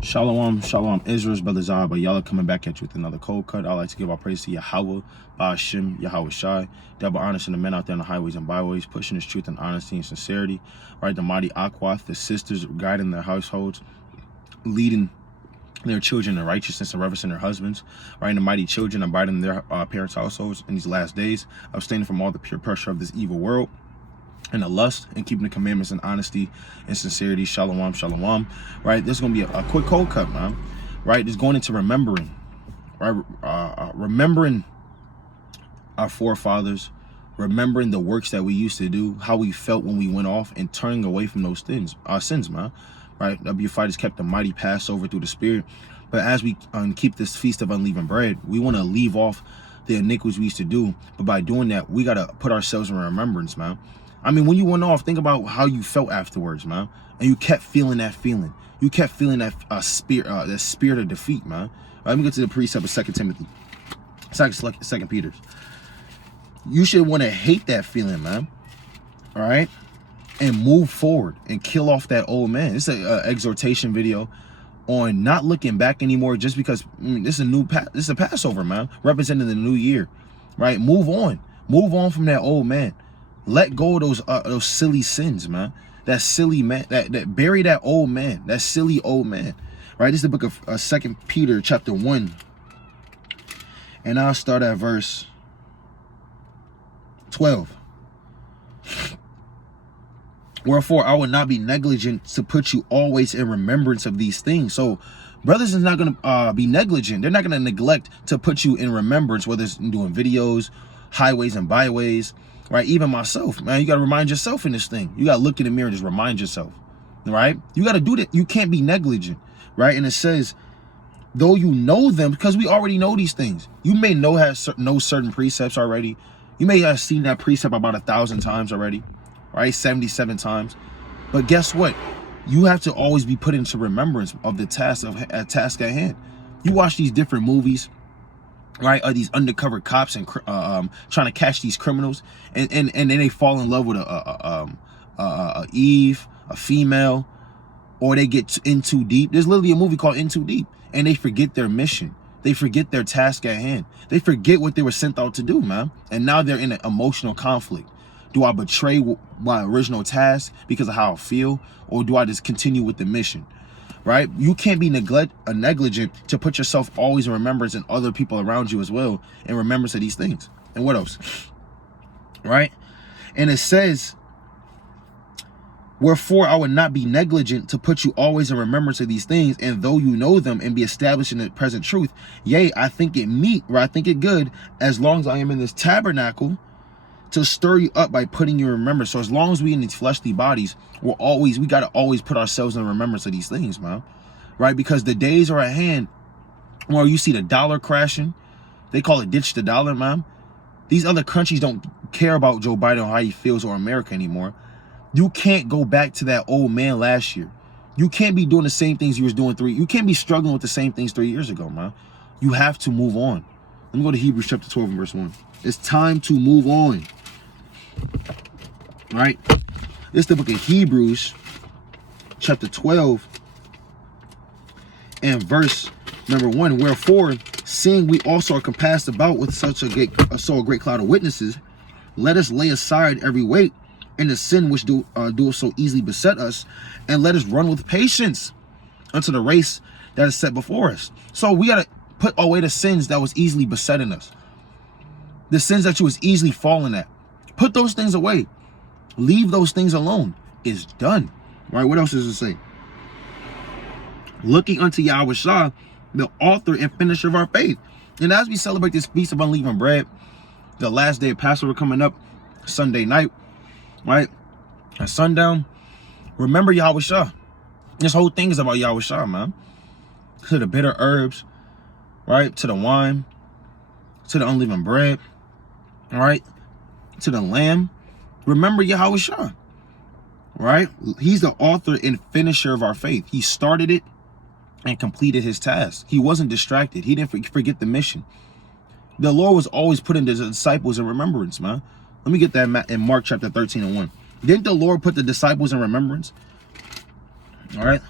Shalom, shalom, Israel's brother Zah, but y'all are coming back at you with another cold cut. I'd like to give our praise to Yahweh, Ba'ashim, Yahweh Shai, double honest in the men out there on the highways and byways, pushing his truth and honesty and sincerity, right? The mighty Akwath, the sisters guiding their households, leading their children in righteousness and reverencing their husbands, right? And the mighty children abiding in their parents' households in these last days, abstaining from all the peer pressure of this evil world, and the lust, and keeping the commandments in honesty and sincerity. Shalom, shalom, right? There's going to be a quick cold cut, man, right? It's going into remembering, right? Remembering our forefathers, remembering the works that we used to do, how we felt when we went off, and turning away from those things, our sins, man, right? W Fighters kept the mighty Passover through the Spirit. But as we keep this feast of unleavened bread, we want to leave off the iniquities we used to do. But by doing that, we got to put ourselves in remembrance, man. I mean, when you went off, think about how you felt afterwards, man. And you kept feeling that feeling. You kept feeling that spirit of defeat, man. Let me get to the precept of 2 Timothy, 2 Peter. You should want to hate that feeling, man. All right? And move forward and kill off that old man. It's an exhortation video on not looking back anymore just because this is a Passover, man, representing the new year, right? Move on from that old man. Let go of those silly sins, man. That silly man, that bury that old man, that silly old man, right? This is the book of 2 Peter chapter 1, and I'll start at verse 12. Wherefore I will not be negligent to put you always in remembrance of these things. So brothers is not going to be negligent. They're not going to neglect to put you in remembrance, whether it's doing videos, highways and byways, right? Even myself, man, you got to remind yourself in this thing. You got to look in the mirror and just remind yourself, right? You got to do that. You can't be negligent, right? And it says, though you know them, because we already know these things. You may know certain precepts already. You may have seen that precept about 1,000 times already, right? 77 times. But guess what? You have to always be put into remembrance of the task at hand. You watch these different movies, right? These undercover cops and trying to catch these criminals, and then they fall in love with a Eve, a female, or they get in too deep. There's literally a movie called In Too Deep, and they forget their mission. They forget their task at hand. They forget what they were sent out to do, man. And now they're in an emotional conflict. Do I betray my original task because of how I feel, or do I just continue with the mission? Right? You can't be negligent to put yourself always in remembrance and other people around you as well in remembrance of these things. And what else? Right? And it says, wherefore I would not be negligent to put you always in remembrance of these things, and though you know them and be established in the present truth, yea, I think it meet, or I think it good, as long as I am in this tabernacle, to stir you up by putting you in remembrance. So as long as we in these fleshly bodies, we got to always put ourselves in remembrance of these things, man. Right? Because the days are at hand where you see the dollar crashing. They call it ditch the dollar, man. These other countries don't care about Joe Biden or how he feels, or America anymore. You can't go back to that old man last year. You can't be doing the same things you was doing you can't be struggling with the same things 3 years ago, man. You have to move on. Let me go to Hebrews chapter 12 and verse 1. It's time to move on. Right? This is the book of Hebrews chapter 12 and verse number 1. Wherefore, seeing we also are compassed about with such a great cloud of witnesses, let us lay aside every weight and the sin which doeth so easily beset us, and let us run with patience unto the race that is set before us. So we got to put away the sins that was easily besetting us, the sins that you was easily falling at. Put those things away. Leave those things alone. It's done. Right? What else does it say? Looking unto Yahweh Shah, the author and finisher of our faith. And as we celebrate this feast of unleavened bread, the last day of Passover coming up, Sunday night, right? At sundown, remember Yahweh Shah. This whole thing is about Yahweh Shah, man. To the bitter herbs, right? To the wine, to the unleavened bread, all right? To the lamb. Remember Yahweh Shah, right? He's the author and finisher of our faith. He started it and completed his task. He wasn't distracted. He didn't forget the mission. The Lord was always putting the disciples in remembrance, man. Let me get that in Mark chapter 13 and 1. Didn't the Lord put the disciples in remembrance? All right.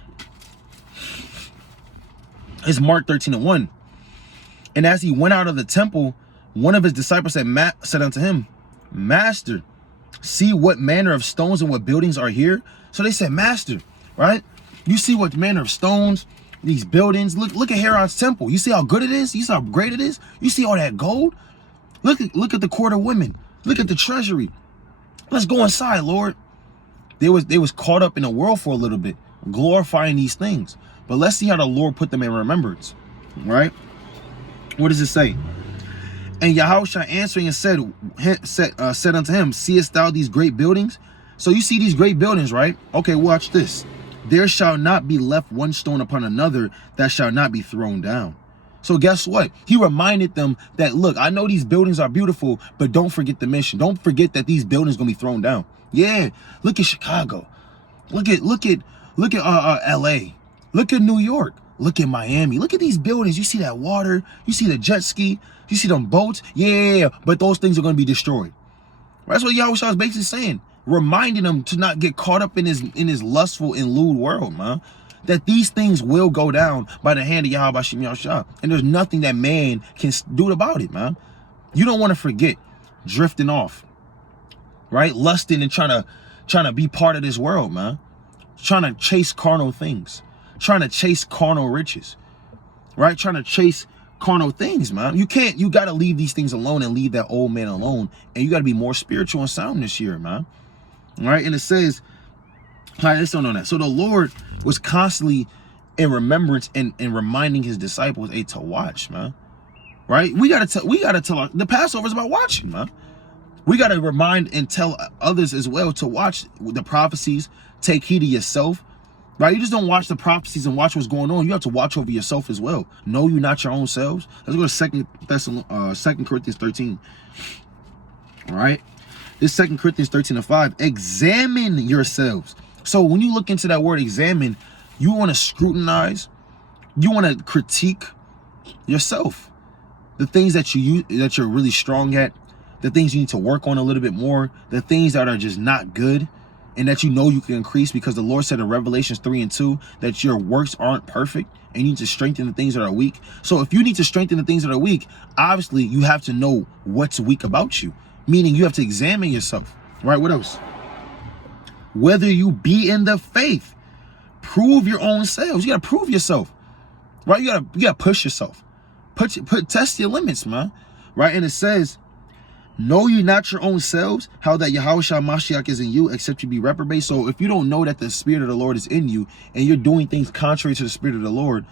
It's Mark 13:1. And as he went out of the temple, one of his disciples said unto him, Master, see what manner of stones and what buildings are here. So they said, Master, right? You see what manner of stones, these buildings. Look at Herod's temple. You see how good it is? You see how great it is? You see all that gold? Look at the court of women. Look at the treasury. Let's go inside, Lord. They was caught up in the world for a little bit, glorifying these things. But let's see how the Lord put them in remembrance, right? What does it say? And Yahushua answering and said unto him, seest thou these great buildings? So you see these great buildings, right? Okay, watch this. There shall not be left one stone upon another that shall not be thrown down. So guess what? He reminded them that, look, I know these buildings are beautiful, but don't forget the mission. Don't forget that these buildings gonna be thrown down. Yeah, look at Chicago. Look at LA. Look at New York. Look at Miami. Look at these buildings. You see that water? You see the jet ski? You see them boats? Yeah, but those things are going to be destroyed. That's what Yahushua is basically saying, reminding them to not get caught up in his lustful and lewd world, man. That these things will go down by the hand of Yahweh Bashem Yahushua, and there's nothing that man can do about it, man. You don't want to forget drifting off, right? Lusting and trying to be part of this world, man. Trying to chase carnal things, trying to chase carnal riches, right? Trying to chase carnal things, man. You got to leave these things alone and leave that old man alone. And you got to be more spiritual and sound this year, man. All right. And it says, all right, let's don't know that. So the Lord was constantly in remembrance and reminding his disciples, hey, to watch, man. Right. We got to tell the Passover is about watching, man. We got to remind and tell others as well to watch the prophecies, take heed of yourself. Right? You just don't watch the prophecies and watch what's going on. You have to watch over yourself as well. Know you not your own selves. Let's go to 2 Corinthians 13. All right? This 2 Corinthians 13:5. Examine yourselves. So when you look into that word examine, you want to scrutinize. You want to critique yourself. The things that you're really strong at. The things you need to work on a little bit more. The things that are just not good. And that you know you can increase, because the Lord said in Revelations 3:2 that your works aren't perfect and you need to strengthen the things that are weak. So if you need to strengthen the things that are weak, obviously you have to know what's weak about you, meaning you have to examine yourself, right? What else? Whether you be in the faith, prove your own selves. You got to prove yourself, right? You got to push yourself, test your limits, man, right? And it says, know ye not your own selves, how that Yahushua Mashiach is in you, except you be reprobate. So if you don't know that the Spirit of the Lord is in you, and you're doing things contrary to the Spirit of the Lord,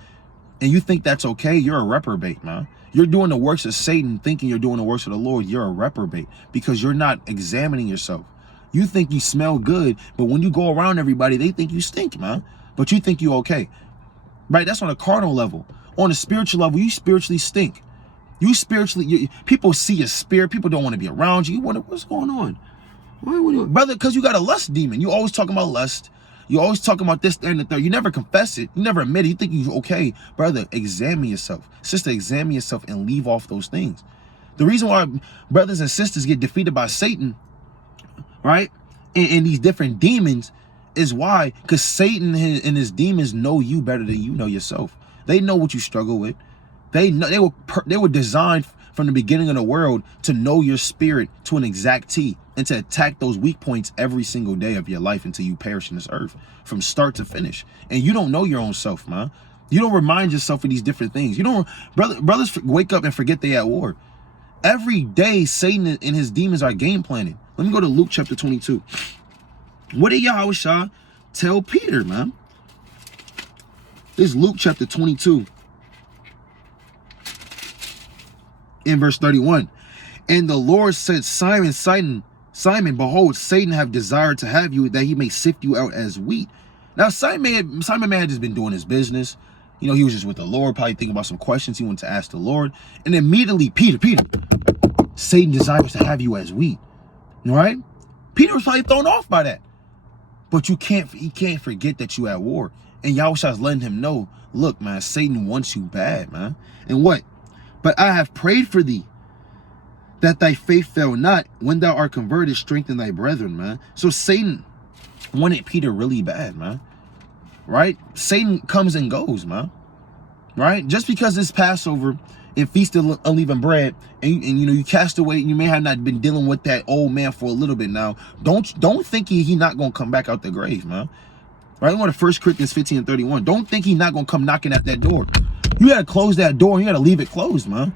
and you think that's okay, you're a reprobate, man. You're doing the works of Satan, thinking you're doing the works of the Lord. You're a reprobate, because you're not examining yourself. You think you smell good, but when you go around everybody, they think you stink, man. But you think you okay, right? That's on a carnal level. On a spiritual level, you spiritually stink. People see your spirit. People don't want to be around you. You wonder what's going on. Brother, because you got a lust demon. You always talking about lust. You always talking about this, that, and the third. You never confess it. You never admit it. You think you're okay. Brother, examine yourself. Sister, examine yourself and leave off those things. The reason why brothers and sisters get defeated by Satan, right, and these different demons is why? Because Satan and his demons know you better than you know yourself. They know what you struggle with. They were designed from the beginning of the world to know your spirit to an exact T, and to attack those weak points every single day of your life until you perish in this earth from start to finish. And you don't know your own self, man. You don't remind yourself of these different things. You don't, brothers wake up and forget they at war. Every day, Satan and his demons are game planning. Let me go to Luke chapter 22. What did Yahushua tell Peter, man? This is Luke chapter 22. In verse 31, and the Lord said, Simon, behold, Satan have desired to have you, that he may sift you out as wheat. Now, Simon may have just been doing his business. You know, he was just with the Lord, probably thinking about some questions he wanted to ask the Lord. And immediately, Peter, Satan desires to have you as wheat. All right? Peter was probably thrown off by that. But he can't forget that you at war. And Yahushua's letting him know, look, man, Satan wants you bad, man. And what? But I have prayed for thee, that thy faith fail not. When thou art converted, strengthen thy brethren, man. So Satan wanted Peter really bad, man. Right? Satan comes and goes, man. right? Just because it's Passover and Feast of Unleavened Bread, and you know you cast away, you may have not been dealing with that old man for a little bit now. Don't think he not gonna come back out the grave, man. Right? One of 1 Corinthians 15:31. Don't think he's not gonna come knocking at that door. You gotta close that door. You gotta leave it closed, man.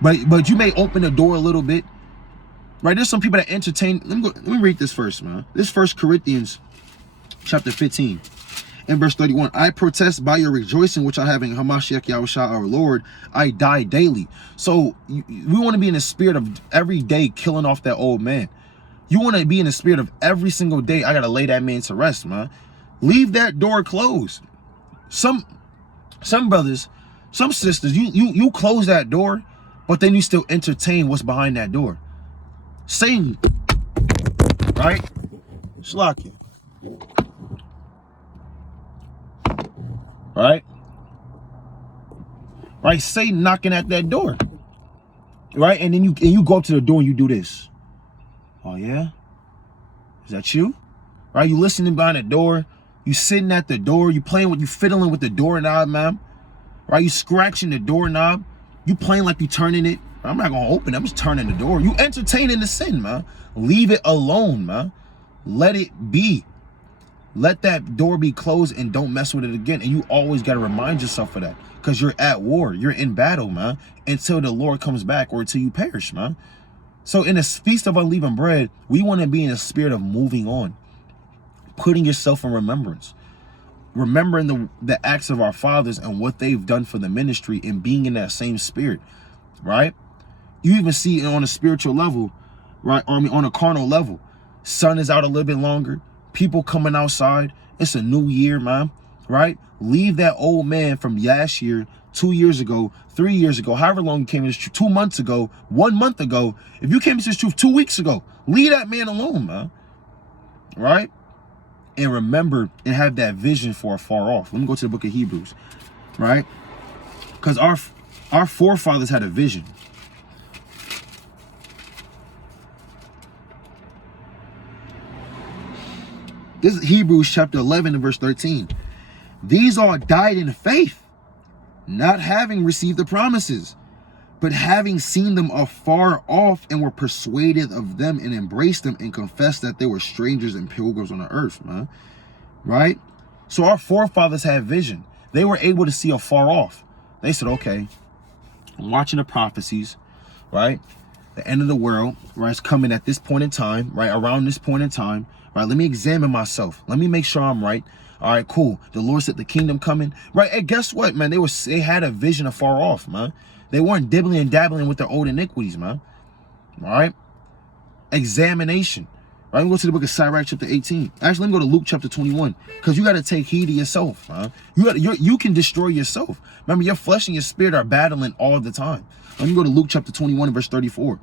But you may open the door a little bit. Right? There's some people that entertain. Let me read this first, man. This 1 Corinthians chapter 15 and verse 31. I protest by your rejoicing which I have in Hamashiach Yahushua our Lord, I die daily. So we want to be in the spirit of every day killing off that old man. You want to be in the spirit of every single day, I gotta lay that man to rest, man. Leave that door closed. Some brothers, some sisters, you close that door, but then you still entertain what's behind that door. Satan, right? Shlaki. Right? Right? Satan knocking at that door. Right? And then you go up to the door and you do this. Oh yeah? Is that you? Right? You listening behind the door. You sitting at the door, you fiddling with the doorknob, man. Right? You scratching the doorknob. You playing like you turning it. I'm not gonna open it, I'm just turning the door. You entertaining the sin, man. Leave it alone, man. Let it be. Let that door be closed and don't mess with it again. And you always gotta remind yourself of that. Because you're at war. You're in battle, man. Until the Lord comes back or until you perish, man. So in the Feast of Unleavened Bread, we want to be in a spirit of moving on. Putting yourself in remembrance, remembering the acts of our fathers and what they've done for the ministry, and being in that same spirit, right? You even see it on a spiritual level, right? Or I mean, on a carnal level. Sun is out a little bit longer. People coming outside. It's a new year, man, right? Leave that old man from last year, 2 years ago, 3 years ago, however long you came to this truth, 2 months ago, 1 month ago. If you came to this truth 2 weeks ago, leave that man alone, man, right? And remember and have that vision for afar off. Let me go to the book of Hebrews, right? Because our forefathers had a vision. This is Hebrews chapter 11 and verse 13. These all died in faith, not having received the promises, but having seen them afar off, and were persuaded of them, and embraced them, and confessed that they were strangers and pilgrims on the earth, man. Right? So our forefathers had vision. They were able to see afar off. They said, okay, I'm watching the prophecies, right? The end of the world, right, is coming at this point in time, right? Around this point in time, right? Let me examine myself. Let me make sure I'm right. All right, cool. The Lord said the kingdom coming, right? And guess what, man? They had a vision afar off, man. They weren't dibbling and dabbling with their old iniquities, man. All right? Examination. Right? Let me go to the book of Sirach chapter 18. Actually, let me go to Luke chapter 21. Because you got to take heed to yourself, man. You can destroy yourself. Remember, your flesh and your spirit are battling all the time. Let me go to Luke chapter 21 verse 34.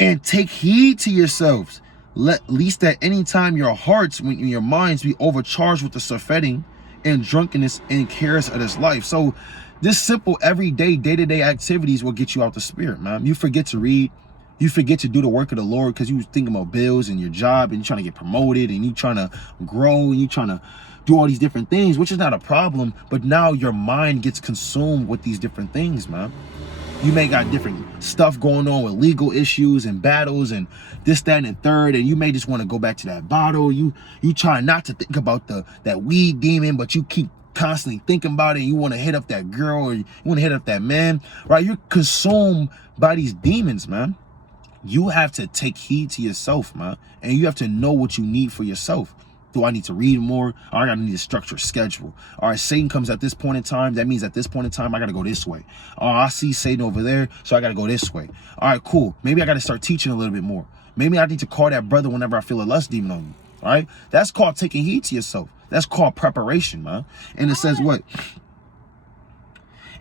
And take heed to yourselves, lest at any time your hearts, when your minds be overcharged with the surfeiting and drunkenness and cares of this life. So this simple everyday day-to-day activities will get you out the spirit, man. You forget to read. You forget to do the work of the Lord because you thinking about bills and your job, and you're trying to get promoted, and you're trying to grow, and you're trying to do all these different things, which is not a problem. But now your mind gets consumed with these different things, man. You may got different stuff going on with legal issues and battles and this, that, and third, and you may just want to go back to that bottle. You try not to think about that weed demon, but you keep constantly thinking about it. You want to hit up that girl, or you want to hit up that man, right? You're consumed by these demons, man. You have to take heed to yourself, man, and you have to know what you need for yourself. Do I need to read more? All right, I need to structure a schedule. All right, Satan comes at this point in time. That means at this point in time, I got to go this way. Oh, I see Satan over there, so I got to go this way. All right, cool. Maybe I got to start teaching a little bit more. Maybe I need to call that brother whenever I feel a lust demon on me. All right, that's called taking heed to yourself. That's called preparation, man. And it says what?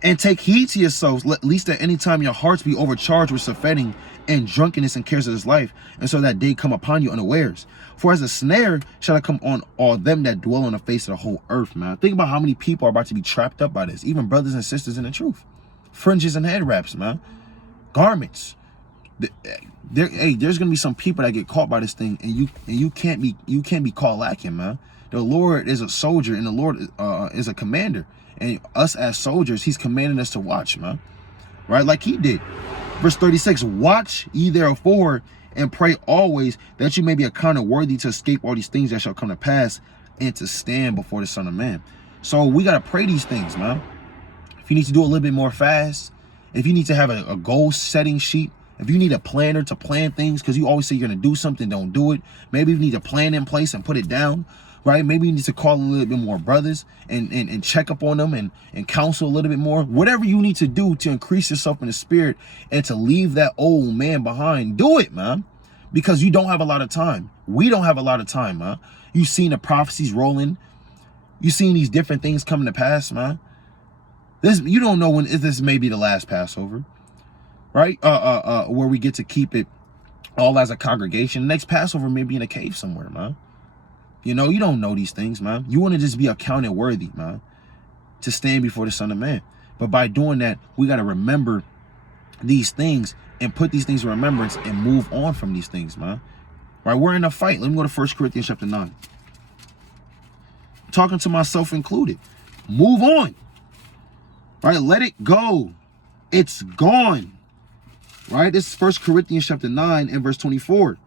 And take heed to yourselves, lest at any time your hearts be overcharged with surfeiting and drunkenness and cares of this life, and so that day come upon you unawares. For as a snare shall it come on all them that dwell on the face of the whole earth, man. Think about how many people are about to be trapped up by this, even brothers and sisters in the truth. Fringes and head wraps, man. Garments. There's gonna be some people that get caught by this thing, and you can't be caught lacking, man. The Lord is a soldier, and the Lord is a commander. And us as soldiers, he's commanding us to watch, man. Right? Like he did. Verse 36, watch ye therefore and pray always that you may be accounted worthy to escape all these things that shall come to pass and to stand before the Son of Man. So we got to pray these things, man. If you need to do a little bit more fast, if you need to have a goal setting sheet, if you need a planner to plan things, because you always say you're going to do something, don't do it. Maybe you need a plan in place and put it down, right? Maybe you need to call a little bit more brothers and check up on them and counsel a little bit more. Whatever you need to do to increase yourself in the spirit and to leave that old man behind, do it, man. Because you don't have a lot of time. We don't have a lot of time, man. You've seen the prophecies rolling. You've seen these different things coming to pass, man. You don't know if this may be the last Passover, right? Where we get to keep it all as a congregation. The next Passover may be in a cave somewhere, man. You know, you don't know these things, man. You want to just be accounted worthy, man, to stand before the Son of Man. But by doing that, we got to remember these things and put these things in remembrance and move on from these things, man. Right? We're in a fight. Let me go to 1 Corinthians chapter 9. I'm talking to myself included. Move on. Right? Let it go. It's gone. Right? This is 1 Corinthians chapter 9 and verse 24.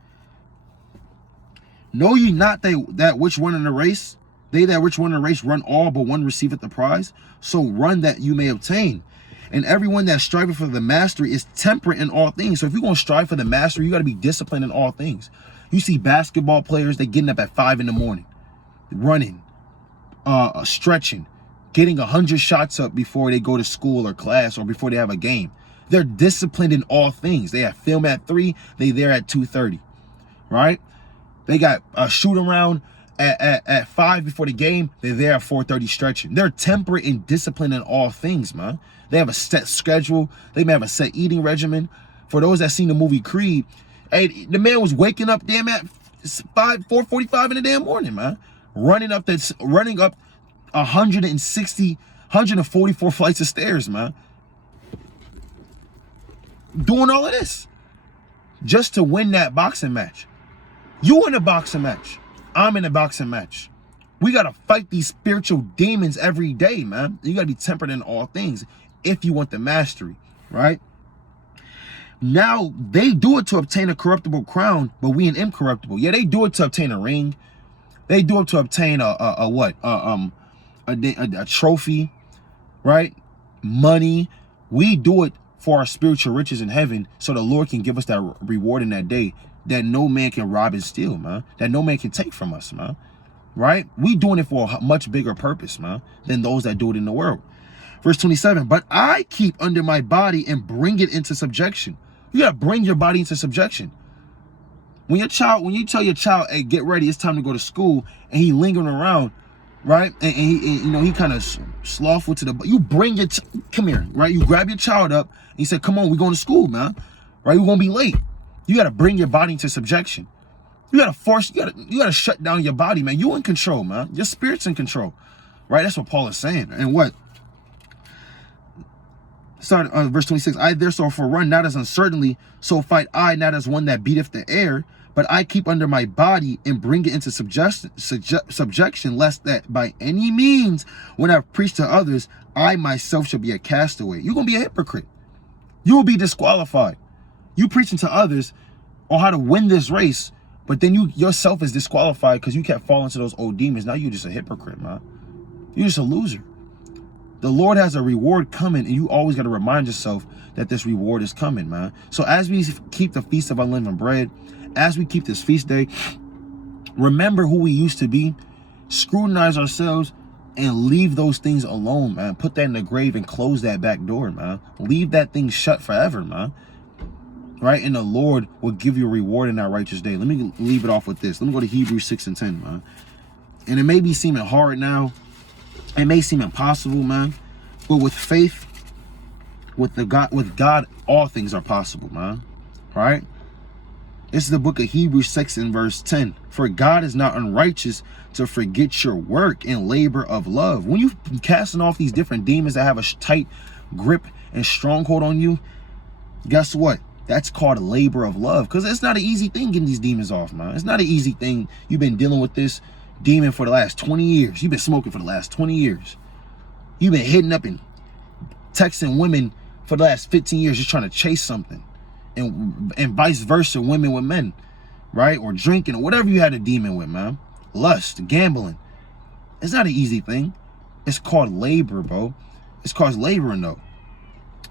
Know ye not that which run in the race? They that which run in the race run all, but one receiveth the prize. So run that you may obtain. And everyone that striveth for the mastery is temperate in all things. So if you're going to strive for the mastery, you got to be disciplined in all things. You see basketball players, they getting up at 5 in the morning, running, stretching, getting 100 shots up before they go to school or class or before they have a game. They're disciplined in all things. They have film at 3, they there at 2:30, right? They got a shoot around at 5 before the game. They're there at 4:30 stretching. They're temperate and disciplined in all things, man. They have a set schedule. They may have a set eating regimen. For those that seen the movie Creed, hey, the man was waking up damn at 4:45 in the damn morning, man. Running up 144 flights of stairs, man. Doing all of this just to win that boxing match. You in a boxing match. I'm in a boxing match. We got to fight these spiritual demons every day, man. You got to be tempered in all things if you want the mastery, right? Now, they do it to obtain a corruptible crown, but we an incorruptible. Yeah, they do it to obtain a ring. They do it to obtain a trophy, right? Money. We do it for our spiritual riches in heaven so the Lord can give us that reward in that day that no man can rob and steal, man. That no man can take from us, man. Right? We doing it for a much bigger purpose, man, than those that do it in the world. Verse 27, but I keep under my body and bring it into subjection. You got to bring your body into subjection. When you tell your child, hey, get ready, it's time to go to school, and he lingering around, right? And he kind of slothful to you bring your, come here, right? You grab your child up, and you say, come on, we're going to school, man. Right? We're going to be late. You got to bring your body into subjection. You got to shut down your body, man. You in control, man. Your spirit's in control, right? That's what Paul is saying. And what? Start verse 26. I therefore run not as uncertainly, so fight I not as one that beateth the air, but I keep under my body and bring it into subjection, lest that by any means, when I've preached to others, I myself shall be a castaway. You're going to be a hypocrite. You will be disqualified. You preaching to others on how to win this race, but then you yourself is disqualified because you kept falling to those old demons. Now you're just a hypocrite, man. You're just a loser. The Lord has a reward coming, and you always got to remind yourself that this reward is coming, man. So as we keep the Feast of Unleavened Bread, as we keep this feast day, remember who we used to be, scrutinize ourselves, and leave those things alone, man. Put that in the grave and close that back door, man. Leave that thing shut forever, man. Right? And the Lord will give you a reward in that righteous day. Let me leave it off with this. Let me go to Hebrews 6 and 10, man. And it may be seeming hard now. It may seem impossible, man. But with faith, with God, all things are possible, man. Right? This is the book of Hebrews 6 and verse 10. For God is not unrighteous to forget your work and labor of love. When you're casting off these different demons that have a tight grip and stronghold on you, guess what? That's called a labor of love. Because it's not an easy thing getting these demons off, man. It's not an easy thing. You've been dealing with this demon for the last 20 years. You've been smoking for the last 20 years. You've been hitting up and texting women for the last 15 years just trying to chase something. And vice versa, women with men, right? Or drinking, or whatever you had a demon with, man. Lust, gambling. It's not an easy thing. It's called labor, bro. It's called laboring, though.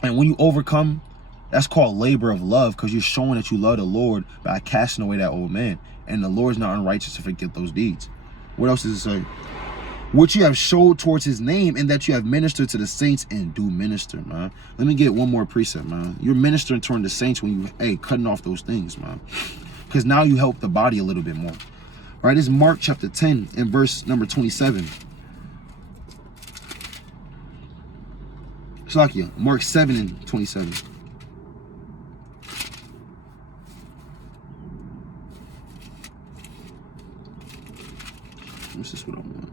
And when you overcome, that's called labor of love, because you're showing that you love the Lord by casting away that old man. And the Lord's not unrighteous to forget those deeds. What else does it say? Which you have showed towards his name, and that you have ministered to the saints and do minister, man. Let me get one more precept, man. You're ministering toward the saints when you, cutting off those things, man. Because now you help the body a little bit more. All right, this is Mark chapter 10 and verse number 27. Shlakia, Mark 7 and 27. This is what I want.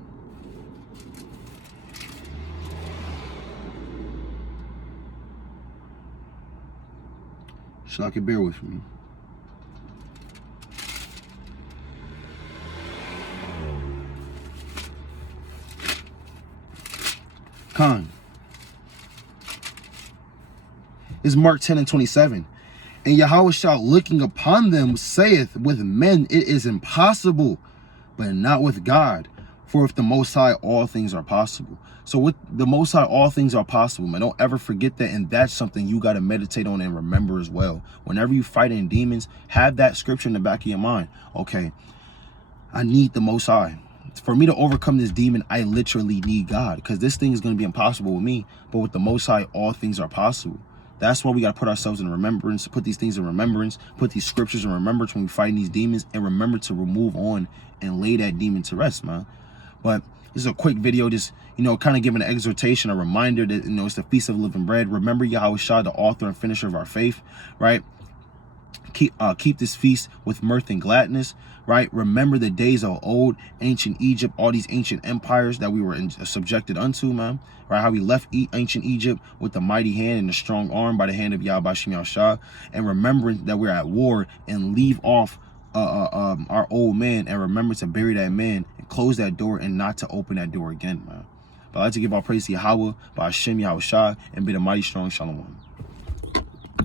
Shlakia, bear with me. Khan. It's Mark 10 and 27. And Yahushua looking upon them saith, with men it is impossible, but not with God. For with the Most High all things are possible. So with the Most High all things are possible, man. Don't ever forget that. And that's something you got to meditate on and remember as well. Whenever you fight in demons, have that scripture in the back of your mind. Okay, I need the Most High. For me to overcome this demon, I literally need God, because this thing is going to be impossible with me. But with the Most High, all things are possible. That's why we got to put ourselves in remembrance, put these things in remembrance, put these scriptures in remembrance when we fight these demons, and remember to remove on and lay that demon to rest, man. But this is a quick video, just, kind of giving an exhortation, a reminder that, it's the Feast of Living Bread. Remember Yahushua, the author and finisher of our faith, right? Keep this feast with mirth and gladness, right? Remember the days of old, ancient Egypt, all these ancient empires that we were subjected unto, man, right? How we left ancient Egypt with the mighty hand and the strong arm by the hand of Yahweh Shem Yahushua, and remembering that we're at war, and leave off our old man, and remember to bury that man and close that door and not to open that door again, man. But I'd like to give our praise to Yahweh by Hashem Yahushua and be the mighty strong Shalom.